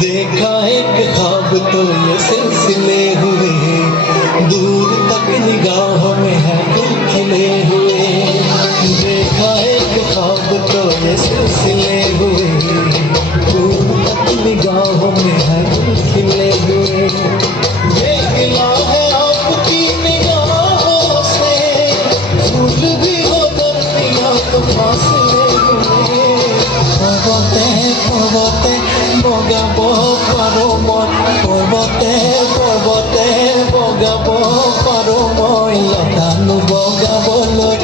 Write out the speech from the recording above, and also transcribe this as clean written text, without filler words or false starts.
देखा एक ख्वाब तो ये सिलसिले हुए, दूर तक निगाहों में है दिल खिले हुए। देखा एक ख्वाब तो ये सिलसिले हुए, दूर तक निगाहों में है दिल खिले हुए। ये गिला है आपकी निगाहों से, फूल भी हो दर्दियां तो फासले हुए। পর্বতে বগাব পাৰো মই, পৰ্বতে বগাব পাৰো মই, লতানো বগাবলৈ